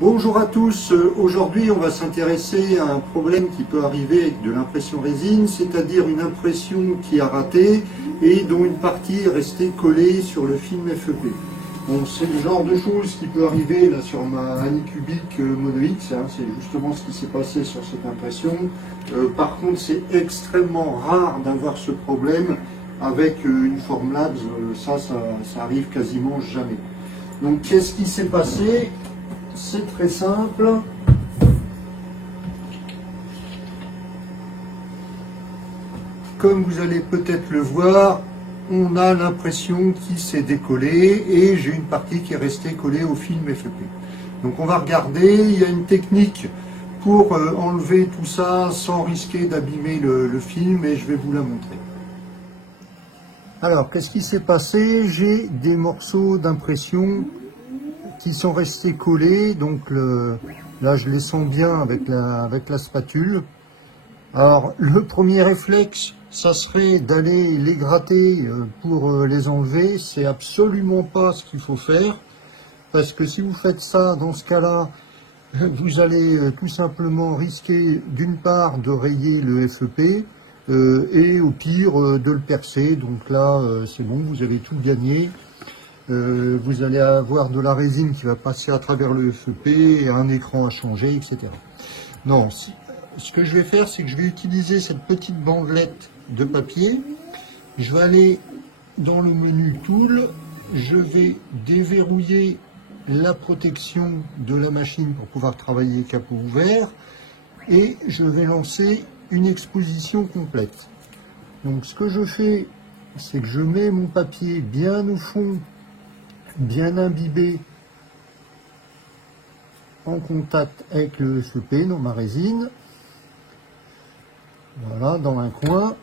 Bonjour à tous, aujourd'hui on va s'intéresser à un problème qui peut arriver avec de l'impression résine, c'est-à-dire une impression qui a raté et dont une partie est restée collée sur le film FEP. Bon, c'est le genre de choses qui peut arriver là sur ma Anycubic Mono X, hein, c'est justement ce qui s'est passé sur cette impression. Par contre c'est extrêmement rare d'avoir ce problème avec une Formlabs, ça arrive quasiment jamais. Donc qu'est-ce qui s'est passé ? C'est très simple. Comme vous allez peut-être le voir, on a l'impression qui s'est décollée et j'ai une partie qui est restée collée au film FEP. Donc on va regarder, il y a une technique pour enlever tout ça sans risquer d'abîmer le film et je vais vous la montrer. Alors, qu'est-ce qui s'est passé? J'ai des morceaux d'impression qui sont restés collés, donc là je les sens bien avec la spatule. Alors le premier réflexe, ça serait d'aller les gratter pour les enlever. C'est absolument pas ce qu'il faut faire, parce que si vous faites ça, dans ce cas-là, vous allez tout simplement risquer d'une part de rayer le FEP et au pire de le percer. Donc là c'est bon, vous avez tout gagné. Vous allez avoir de la résine qui va passer à travers le FEP, un écran à changer, etc. Non, ce que je vais faire, c'est que je vais utiliser cette petite bandelette de papier. Je vais aller dans le menu Tool, je vais déverrouiller la protection de la machine pour pouvoir travailler capot ouvert et je vais lancer une exposition complète. Donc ce que je fais, c'est que je mets mon papier bien au fond, bien imbibé en contact avec le FEP dans ma résine, voilà, dans un coin,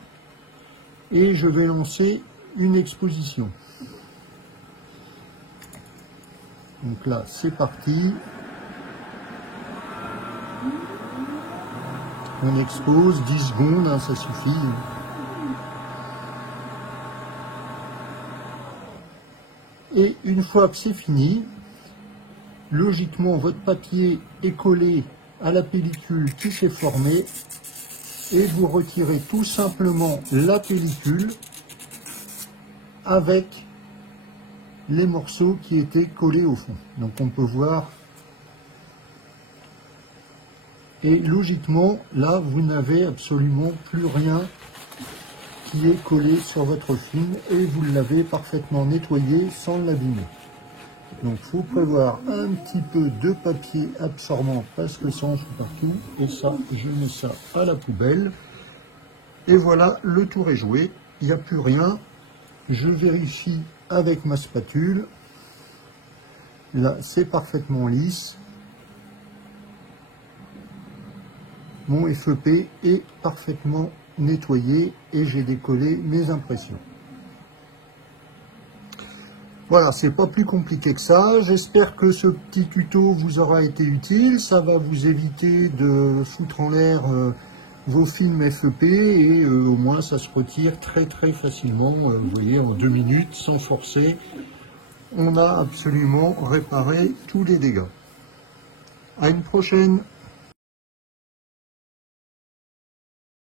et je vais lancer une exposition. Donc là c'est parti, on expose 10 secondes, hein, ça suffit. Et une fois que c'est fini, logiquement votre papier est collé à la pellicule qui s'est formée et vous retirez tout simplement la pellicule avec les morceaux qui étaient collés au fond. Donc on peut voir, et logiquement là vous n'avez absolument plus rien qui est collé sur votre film et vous l'avez parfaitement nettoyé sans l'abîmer. Donc il faut prévoir un petit peu de papier absorbant parce que ça en fout partout, et ça je mets ça à la poubelle et voilà, le tour est joué, il n'y a plus rien. Je vérifie avec ma spatule, là c'est parfaitement lisse, mon FEP est parfaitement nettoyé et j'ai décollé mes impressions. Voilà, c'est pas plus compliqué que ça. J'espère que ce petit tuto vous aura été utile. Ça va vous éviter de foutre en l'air vos films FEP et au moins ça se retire très facilement. Vous voyez, en 2 minutes, sans forcer, on a absolument réparé tous les dégâts. À une prochaine.